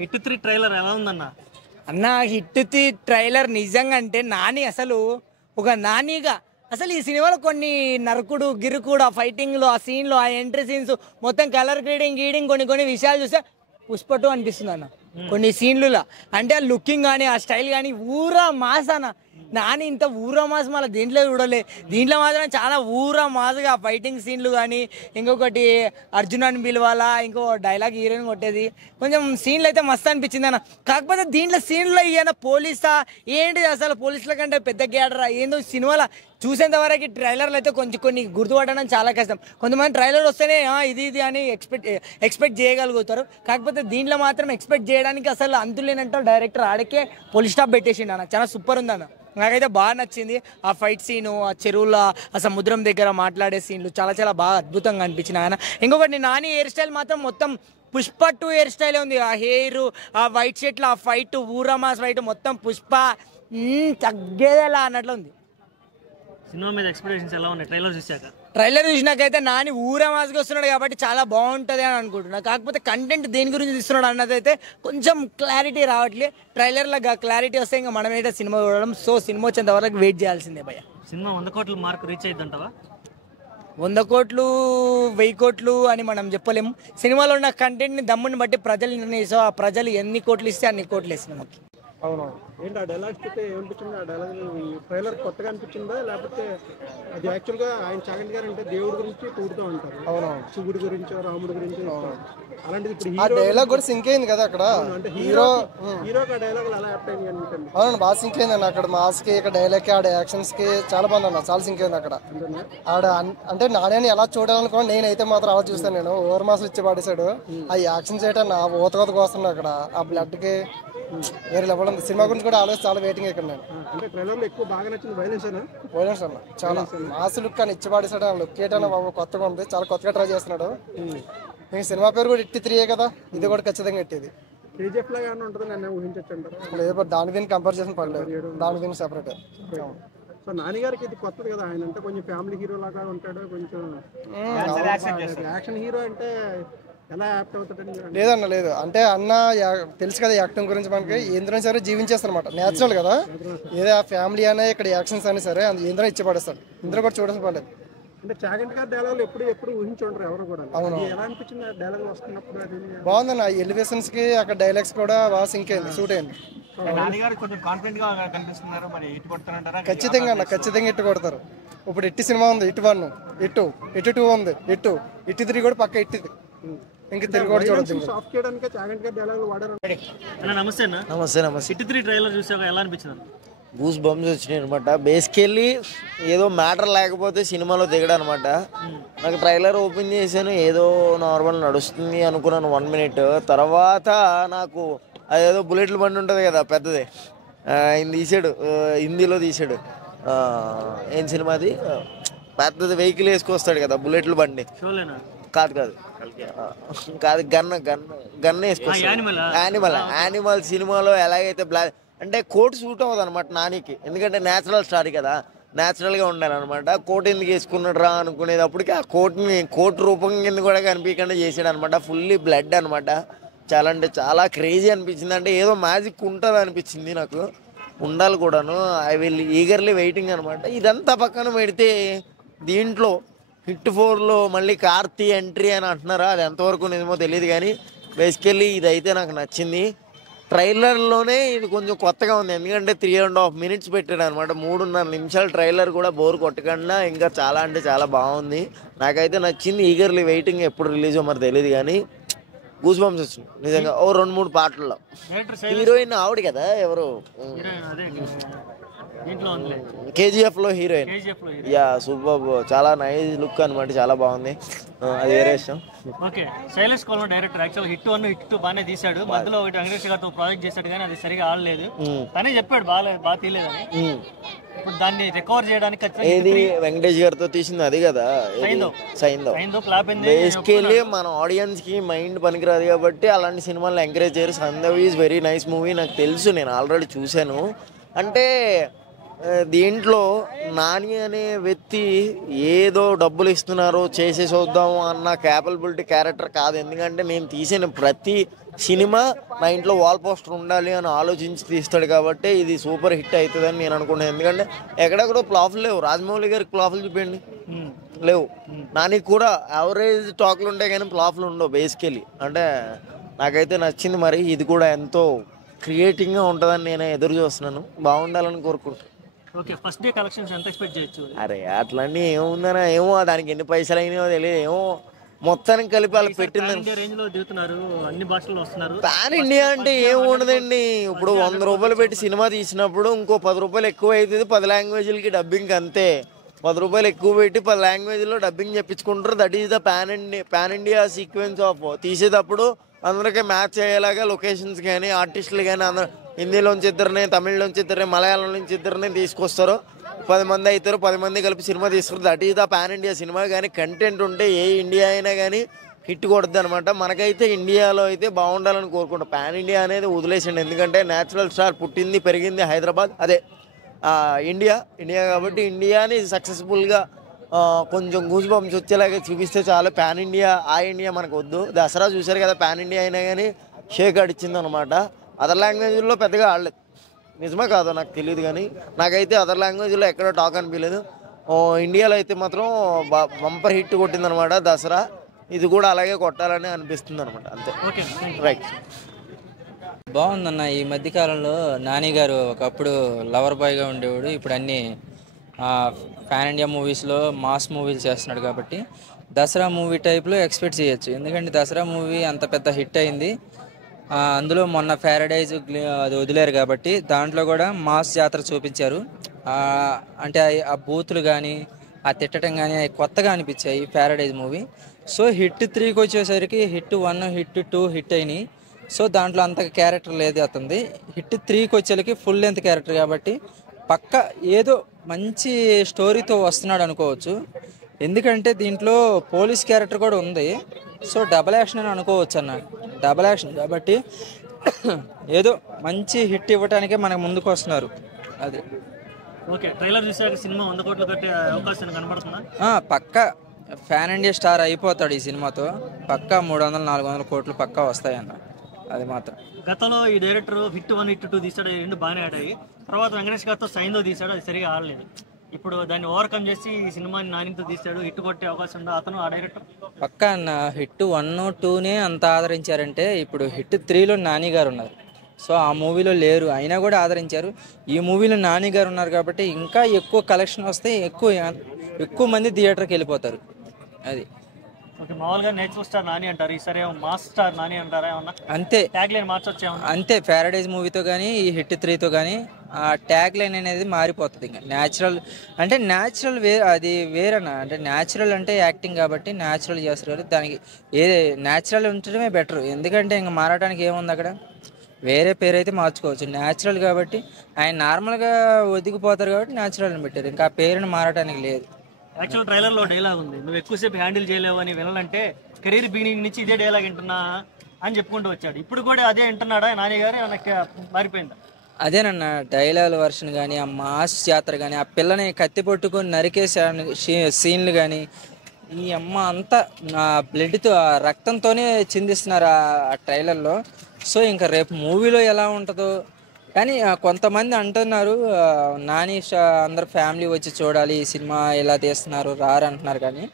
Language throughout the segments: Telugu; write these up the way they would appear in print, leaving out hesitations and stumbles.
హిట్ 3 ట్రైలర్ ఎలా ఉందన్న? అన్న హిట్ 3 ట్రైలర్ నిజంగా అంటే నాని అసలు ఒక నానిగా అసలు ఈ సినిమాలో కొన్ని నరకుడు గిరుకుడు ఆ ఫైటింగ్లో ఆ సీన్లో ఆ ఎంట్రీ సీన్స్ మొత్తం కలర్ గ్రేడింగ్ కొన్ని కొన్ని విషయాలు చూస్తే పుష్ప 2 అనిపిస్తుంది అన్న. కొన్ని సీన్లులా అంటే ఆ లుకింగ్ కానీ ఆ స్టైల్ కానీ ఊరా మాస్ అన్న. నాని ఇంత ఊరా మాస్ మళ్ళీ దీంట్లో చూడలే. దీంట్లో మాత్రం చాలా ఊరా మాస్గా ఫైటింగ్ సీన్లు కానీ ఇంకొకటి అర్జున్ అని పిలవాలా ఇంకో డైలాగ్ హీరోయిన్ కొట్టేది కొంచెం సీన్లు అయితే మస్తు అనిపించింది అన్న. కాకపోతే దీంట్లో సీన్లో ఈయన పోలీసా ఏంటిది అసలు పోలీసుల కంటే పెద్ద గ్యాడరా ఏందో సినిమాలో చూసేంత వరకు ట్రైలర్లు అయితే కొన్ని గుర్తుపట్టడం చాలా కష్టం. కొంతమంది ట్రైలర్ వస్తేనే ఇది అని ఎక్స్పెక్ట్ చేయగలుగుతారు. కాకపోతే దీంట్లో మాత్రం ఎక్స్పెక్ట్ చేయడానికి అసలు అంతులేనంటే డైరెక్టర్ ఆడకే పోలీస్ స్టాప్ పెట్టేసిండు అన్న. చాలా సూపర్ ఉంది అన్న. నాకైతే బాగా నచ్చింది ఆ ఫైట్ సీను, ఆ చెరువుల ఆ సముద్రం దగ్గర మాట్లాడే సీన్లు చాలా చాలా బాగా అద్భుతంగా అనిపించినాయి ఆయన. ఇంకొకటి నాని హెయిర్ స్టైల్ మాత్రం మొత్తం పుష్ప 2 హెయిర్ స్టైల్ ఉంది. ఆ హెయిర్ ఆ వైట్ షర్ట్లో ఆ ఫైట్ ఊరమాస్ ఫైట్ మొత్తం పుష్ప తగ్గేదేలా అన్నట్లు ఉంది. సినిమా మీద ఎక్స్పెక్టేషన్స్ ఎలా ఉన్నాయి ట్రైలర్ చూసినాకైతే నాని ఊరమాస్గా వస్తున్నాడు కాబట్టి చాలా బాగుంటుంది అని అనుకుంటున్నా. కాకపోతే కంటెంట్ దేని గురించి తీస్తున్నాడు అన్నదైతే కొంచెం క్లారిటీ రావట్లేదు. ట్రైలర్లో క్లారిటీ వస్తే ఇంకా మనమైతే సినిమా చూడడం. సో సినిమా వచ్చేంత వరకు వెయిట్ చేయాల్సిందే భయ్య. సినిమా 100 కోట్ల మార్క్ రీచ్ అయ్యిద్దంటావా? 100 కోట్లు 1000 కోట్లు అని మనం చెప్పలేము. సినిమాలో ఉన్న కంటెంట్ని దమ్ముని బట్టి ప్రజలు నిర్ణయిస్తాం. ఆ ప్రజలు ఎన్ని కోట్లు ఇస్తే అన్ని కోట్లు సినిమాకి. అవునవును. ఏంటి ఆ డైలాగ్స్ అయితే ఏమనిపించింది? ఆ డైలాగ్ ఈ ట్రైలర్ కొత్తగా అనిపించిందా లేకపోతే అది యాక్చువల్గా ఆయన చాగంటి గారు అంటే దేవుడి గురించి పూడుతూ ఉంటారు. అవునవును. శివుడి గురించి రాముడి గురించి అలాంటిది ఇప్పుడు ఆ డైలాగ్ కూడా సింక్ అయింది కదా అక్కడ. అంటే హీరోకి ఆ డైలాగ్ ఎలా యాప్ట్ అయింది అనుకుంటాను. అవును బాగా సింక్ అయింది అన్న. అక్కడ మాస్కి ఇక్కడ డైలాగ్కి ఆడ యాక్షన్స్కి చాలా బాగుంది అన్న. చాలా సింక్ అయింది అక్కడ. ఆడ అంటే నాని ఎలా చూడాలనుకో నేనైతే మాత్రం అలా చూస్తాను. నేను ఓవర్ మాస్ ఇచ్చి పడేశాడు. ఆ యాక్షన్ చేయటం నా ఊతకోతకు వస్తున్నాడు అక్కడ. ఆ బ్లడ్కి వేరే లెవెల్ ఉంది. సినిమా గురించి కూడా ఆలోచి చాలా వెయిటింగ్ ఇక్కడ నేను. అంటే ట్రైలర్లో ఎక్కువ బాగా నచ్చింది వైలెన్స్ అన్న. చాలా మాస్ లుక్ అని ఇచ్చి పడేసాడు. ఆ లుక్ ఏంటన్నా బాబు కొత్తగా ఉంది. చాలా కొత్తగా ట్రై చేస్తున్నాడు. మీ సినిమా పేరు కూడా హిట్ 3 కదా, ఇది కూడా ఖచ్చితంగా హిట్. కేజీఎఫ్ లాగా ఉంటుంది నన్ను ఊహించొచ్చు. లేదు దాని దీన్ని కంపేర్ చేసిన పర్లేదు. దాని దీన్ని సెపరేట్. సో నాన్నగారికి ఇది కొత్తది కదా. ఆయన అంటే కొంచెం ఫ్యామిలీ హీరో లాగా ఉంటాడు. కొంచెం యాక్షన్ హీరో అంటే ఎలా యాక్ట్ అవుతాడని లేదన్న. లేదు అంటే అన్న తెలుసు కదా యాక్టింగ్ గురించి మనకి. ఎందులో సరే జీవించేస్తారనమాట. నేచురల్ కదా. ఏదో ఫ్యామిలీ అనే ఇక్కడ యాక్షన్స్ అయినా సరే ఎందులో ఇచ్చి పడేస్తాడు. ఇందులో కూడా చూడాల్సిన పర్లేదు. అంటే చాగంటి గారి డైలాగులు ఎప్పుడు ఊహించుంటారు ఎవరు కూడా. అవును. ఎలా అనిపించింది డైలాగ్ వస్తున్నప్పుడు? బాగుందన్న. ఎలివేషన్స్ కి అక్కడ డైలాగ్స్ కూడా బాగా సింక్ అయింది, సూట్ అయింది. ఖచ్చితంగా అన్న, ఖచ్చితంగా ఇట్టు కొడతారు. ఇప్పుడు ఇట్టి సినిమా ఉంది, ఇటు 1 ఇటు 2 ఉంది, ఇటు 3 కూడా పక్క ఇట్టిది. ఇంకా తెలుగు కూడా చూడొచ్చు. నమస్తే అన్న. నమస్తే. హిట్ 3 ట్రైలర్ చూసాక ఎలా అనిపించింది? గూస్ బంప్స్ వచ్చినాయి అనమాట. బేసికల్లీ ఏదో మ్యాటర్ లేకపోతే సినిమాలో దిగడం అనమాట. నాకు ట్రైలర్ ఓపెన్ చేశాను, ఏదో నార్మల్ నడుస్తుంది అనుకున్నాను 1 మినిట్. తర్వాత నాకు అదేదో బుల్లెట్లు బండి ఉంటుంది కదా పెద్దది, హిందీలో తీసాడు. ఏం సినిమా అది? పెద్దది వెహికల్ వేసుకొస్తాడు కదా బుల్లెట్లు బండి. కాదు గన్ వేసుకొస్తాడు. యానిమల్ సినిమాలో ఎలాగైతే అంటే కోట్ సూట్ అవ్వదు అనమాట నానికి. ఎందుకంటే న్యాచురల్ స్టార్ కదా, న్యాచురల్గా ఉండాలన్నమాట. కోట్ ఎందుకు వేసుకున్నాడు రా అనుకునేటప్పటికి ఆ కోట్ రూపం కింద కూడా కనిపించకుండా చేసాడు అనమాట. ఫుల్లీ బ్లడ్ అనమాట. చాలా అంటే చాలా క్రేజీ అనిపించింది. అంటే ఏదో మ్యాజిక్ ఉంటుంది అనిపించింది నాకు. ఉండాలి కూడాను. ఐ విల్ ఈగర్లీ వెయిటింగ్ అనమాట. ఇదంతా పక్కన పెడితే దీంట్లో హిట్ 4లో మళ్ళీ కార్తీ ఎంట్రీ అని అంటున్నారా, అది ఎంతవరకు నిజమో తెలియదు. కానీ బేసికల్లీ ఇదైతే నాకు నచ్చింది. ట్రైలర్లోనే ఇది కొంచెం కొత్తగా ఉంది. ఎందుకంటే 3.5 మినిట్స్ పెట్టాడు అనమాట. 3.5 నిమిషాల ట్రైలర్ కూడా బోర్ కొట్టకుండా ఇంకా చాలా అంటే చాలా బాగుంది. నాకైతే నచ్చింది. Eagerly waiting. ఎప్పుడు రిలీజో మరి తెలియదు కానీ గూస్ బంప్స్ వచ్చింది నిజంగా. 2-3 పాటల్లో. హీరోయిన్ ఆవిడ కదా, ఎవరు కేజీఎఫ్ లో హీరోయిన్. Yeah super. చాలా నైస్ లుక్ అనమాట. చాలా బాగుంది. అది వేరే విషయం. Okay. Sailesh Kolanu director actual hit 1 hit 2 బాగానే తీశాడు. మధ్యలో ఒకటి వెంకటేష్ గారితో ప్రాజెక్ట్ చేశాడు కానీ అది సరిగా ఆడలేదు. తనే చెప్పాడు బాగా తీయలేదని. ఇప్పుడు దాన్ని రికవర్ చేయడానికి ఏది వెంకటేష్ గారితో తీసింది అది కదా, సైంధవ్. బేసికల్లీ మన ఆడియన్స్ కి మైండ్ పనికిరాదు కాబట్టి అలాంటి సినిమాలను ఎంకరేజ్ చేయరు. Saindhav is very nice movie. నాకు తెలుసు, నేను ఆల్రెడీ చూశాను. అంటే దీంట్లో నాని అనే వ్యక్తి ఏదో డబ్బులు ఇస్తున్నారు చేసి చూద్దాము అన్న క్యాపబిలిటీ క్యారెక్టర్ కాదు. ఎందుకంటే నేను తీసిన ప్రతి సినిమా నా ఇంట్లో వాల్ పోస్టర్ ఉండాలి అని ఆలోచించి తీస్తాడు కాబట్టి ఇది సూపర్ హిట్ అవుతుందని నేను అనుకున్నాను. ఎందుకంటే ఎక్కడెక్కడో ఫ్లాఫ్లు లేవు. రాజమౌళి గారికి ఫ్లాఫ్లు చూపించండి, లేవు. నానికి కూడా యావరేజ్ టాక్లు ఉంటాయి కానీ ఫ్లాఫ్లు ఉండవు బేసికలీ. అంటే నాకైతే నచ్చింది. మరి ఇది కూడా ఎంతో క్రియేటివ్గా ఉంటుందని నేను ఎదురు చూస్తున్నాను. బాగుండాలని కోరుకుంటున్నాను. ఓకే, ఫస్ట్ డే కలెక్షన్స్ ఎంత ఎక్స్పెక్ట్ చేయొచ్చు? అరే అట్లన్నీ ఏముందనా, ఏమో దానికి ఎన్ని పైసలు అయినాయో తెలియదు. ఏమో మొత్తానికి కలిపి వాళ్ళు పెట్టిందని రేంజ్ లో దిగుతున్నారు, అన్ని భాషల్లో వస్తున్నారు. పాన్ ఇండియా అంటే ఏం ఉండదండి. ఇప్పుడు 100 రూపాయలు పెట్టి సినిమా తీసినప్పుడు ఇంకో 10 రూపాయలు ఎక్కువ అవుతుంది 10 లాంగ్వేజ్లకి డబ్బింగ్. అంతే, 10 రూపాయలు ఎక్కువ పెట్టి 10 లాంగ్వేజ్లో డబ్బింగ్ చెప్పించుకుంటారు. That is the pan India sequence of. తీసేటప్పుడు అందరికీ మ్యాచ్ అయ్యేలాగా లొకేషన్స్ కానీ ఆర్టిస్టులు కానీ అందరూ హిందీలోంచి ఇద్దరిని, తమిళ్లోంచి ఇద్దరిని, మలయాళం నుంచి ఇద్దరిని తీసుకొస్తారు. 10 మంది అవుతారు, 10 మంది కలిపి సినిమా తీసుకుంటారు. That is the pan India cinema. కానీ కంటెంట్ ఉంటే ఏ ఇండియా అయినా కానీ హిట్ కొడుద్ది అనమాట. మనకైతే ఇండియాలో అయితే బాగుండాలని కోరుకుంటాం. పాన్ ఇండియా అనేది వదిలేసండి. ఎందుకంటే న్యాచురల్ స్టార్ పుట్టింది పెరిగింది హైదరాబాద్, అదే ఇండియా కాబట్టి ఇండియాని సక్సెస్ఫుల్గా కొంచెం గూజ్ బంప్స్ వచ్చేలాగా చూపిస్తే చాలు. పాన్ ఇండియా ఆ ఇండియా మనకు వద్దు. దసరా చూశారు కదా, పాన్ ఇండియా అయినా కానీ షేక్ అడిచింది అనమాట. అదర్ లాంగ్వేజ్లో పెద్దగా ఆడలేదు. నిజమే కాదో నాకు తెలియదు కానీ నాకైతే అదర్ లాంగ్వేజ్లో ఎక్కడో టాక్ అనిపించలేదు. ఇండియాలో అయితే మాత్రం బంపర్ హిట్ కొట్టిందనమాట దసరా. ఇది కూడా అలాగే కొట్టాలని అనిపిస్తుంది అనమాట. అంతే, రైట్. బాగుందన్న. ఈ మధ్యకాలంలో నాని గారు ఒకప్పుడు లవర్ బాయ్గా ఉండేవాడు, ఇప్పుడు అన్నీ పాన్ ఇండియా మూవీస్లో మాస్ మూవీలు చేస్తున్నాడు కాబట్టి దసరా మూవీ టైప్లో ఎక్స్పెక్ట్ చేయొచ్చు. ఎందుకంటే దసరా మూవీ అంత పెద్ద హిట్ అయింది. అందులో మొన్న ప్యారడైజ్ అది వదిలేరు కాబట్టి దాంట్లో కూడా మాస్ జాతర చూపించారు. అంటే ఆ బూతులు కానీ ఆ తిట్టడం కానీ అవి కొత్తగా అనిపించాయి ప్యారడైజ్ మూవీ. సో హిట్ 3కి వచ్చేసరికి హిట్ 1 హిట్ 2 హిట్ అయినాయి. సో దాంట్లో అంత క్యారెక్టర్ లేదు అతనిది. హిట్ 3కి వచ్చేసరికి ఫుల్ లెంత్ క్యారెక్టర్ కాబట్టి పక్క ఏదో మంచి స్టోరీతో వస్తున్నాడు అనుకోవచ్చు. ఎందుకంటే దీంట్లో పోలీస్ క్యారెక్టర్ కూడా ఉంది. సో డబల్ యాక్షన్ అని అనుకోవచ్చు అన్న. డబల్ యాక్షన్ కాబట్టి ఏదో మంచి హిట్ ఇవ్వడానికే మనకు ముందుకు వస్తున్నారు. అది ఓకే. ట్రైలర్ చూసాక సినిమా 100 కోట్లు కట్టే అవకాశం కనబడుతుందా? పక్క పాన్ ఇండియా స్టార్ అయిపోతాడు ఈ సినిమాతో. పక్క 300-400 కోట్లు పక్కా వస్తాయన్న. అది మాత్రం. గతంలో ఈ డైరెక్టర్ హిట్ 1 హిట్ 2 తీసాడు, 2 బాగానే ఆడాయి. తర్వాత వెంకటేష్ గారితో సైన్తో తీసాడు, అది సరిగా ఆడలేదు. ఇప్పుడు దాన్ని ఓవర్కమ్ చేసి ఈ సినిమాని నానితో తీసాడు, హిట్ కొట్టే అవకాశం ఉందా అతను ఆ డైరెక్టర్? పక్కా అన్న. హిట్ 1, 2నే అంత ఆదరించారంటే ఇప్పుడు హిట్ 3లో నాని గారు ఉన్నారు. సో ఆ మూవీలో లేరు, అయినా కూడా ఆదరించారు. ఈ మూవీలో నాని గారు ఉన్నారు కాబట్టి ఇంకా ఎక్కువ కలెక్షన్ వస్తే ఎక్కువ మంది థియేటర్కి వెళ్ళిపోతారు. అది ఓకే. మామూలుగా నేచురల్ స్టార్ నాని అంటారు, ఈసారి మాస్ స్టార్ నాని అంటారా ఏమన్నా? అంతే, ట్యాగ్ లైన్ మార్చొచ్చేమన్నా? అంతే. ప్యారడైజ్ మూవీతో కానీ ఈ హిట్ 3తో కానీ ఆ ట్యాగ్ లైన్ అనేది మారిపోతుంది. ఇంకా న్యాచురల్ అంటే న్యాచురల్ అది వేరేనా. అంటే న్యాచురల్ అంటే యాక్టింగ్ కాబట్టి న్యాచురల్ చేస్తారు. దానికి న్యాచురల్ ఉండటమే బెటర్. ఎందుకంటే ఇంకా మారడానికి ఏముంది అక్కడ. వేరే పేరు అయితే మార్చుకోవచ్చు. న్యాచురల్ కాబట్టి ఆయన నార్మల్గా ఒదిగిపోతారు కాబట్టి న్యాచురల్ అని పెట్టారు. ఇంకా ఆ పేరుని మారడానికి లేదు. యాక్చువల్ ట్రైలర్లో డైలాగ్ ఉంది, నువ్వు ఎక్కువసేపు హ్యాండిల్ చేయలేవు అని వినాలంటే కెరీర్ బిగినింగ్ నుంచి ఇదే డైలాగ్ వింటున్నా అని చెప్పుకుంటూ వచ్చాడు. ఇప్పుడు కూడా అదే వింటున్నాడా నాని గారు? ఏమన్నా మారిపోయిందా? అదేనన్న డైలాగ్ వర్షన్ కానీ ఆ మాస్ జాతర కానీ ఆ పిల్లని కత్తి పట్టుకొని నరికే సీన్లు కానీ ఈ అమ్మ అంతా బ్లడ్తో రక్తంతోనే చిందిస్తున్నారు ఆ ట్రైలర్లో. సో ఇంకా రేపు మూవీలో ఎలా ఉంటుందో కానీ కొంతమంది అంటున్నారు నాని అందరు ఫ్యామిలీ వచ్చి చూడాలి ఈ సినిమా ఎలా తీస్తున్నారు రారు అంటున్నారు. కానీ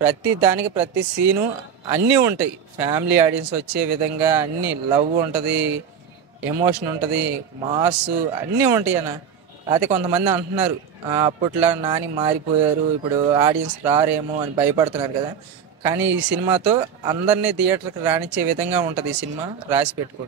ప్రతి దానికి ప్రతి సీను అన్నీ ఉంటాయి. ఫ్యామిలీ ఆడియన్స్ వచ్చే విధంగా అన్నీ లవ్ ఉంటుంది, ఎమోషన్ ఉంటుంది, మాస్ అన్నీ ఉంటాయి అన్న. అయితే కొంతమంది అంటున్నారు అప్పట్లో నాని మారిపోయారు ఇప్పుడు ఆడియన్స్ రారేమో అని భయపడుతున్నారు కదా. కానీ ఈ సినిమాతో అందరినీ థియేటర్కి రానిచ్చే విధంగా ఉంటుంది ఈ సినిమా. రాసి పెట్టుకోండి.